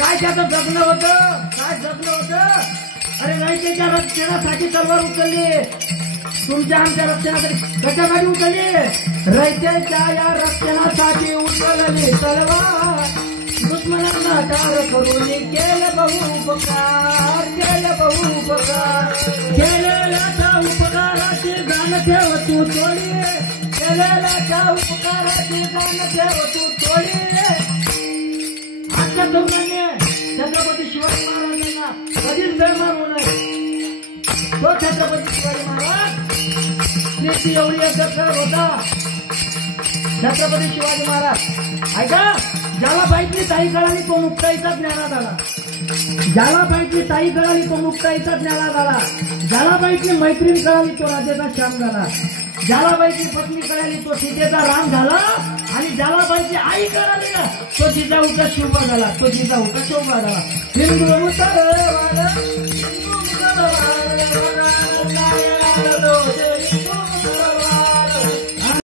काय त्याचं जगणं होतं, काय जगणं होतं. अरे रयतेच्या रक्षणासाठी तलवार उचलली, तुमच्या आमच्या रक्षणासाठी कशासाठी उचलली. रयतेच्या या रक्षणासाठी उचलली तलवार. दुश्मनांना ठार करून केलं बहुपकार, केलं बहुपकार. केलेल्या उपकाराची जाण ठेव तू तोडी, केलेल्या उपकाराची जाण ठेव तू तोडी. आजच्या तरुणांनी छत्रपती शिवाजी महाराजांना कधीच बेमान होऊ नये. तो छत्रपती शिवाजी महाराज स्त्रीची एवढी अध्यक्ष होता. छत्रपती शिवाजी महाराज ऐका, ज्याला पाहिजे ताई कळाली तो मुक्ताईचा ज्ञानात आला. ज्याला पाहिजे ताई कळाली तो मुक्ताईचा ज्ञानात आला. ज्याला पाहिजे मैत्रीण कळाली तो राजेचा श्याम झाला. ज्याला पाहिजे पत्नी कळाली तो सीतेचा राम झाला. आणि ज्याला पाहिजे आई कळाली ना तो जिजाऊचा शिवबा झाला. तो जिजाऊचा शिवबा झाला. हिंदू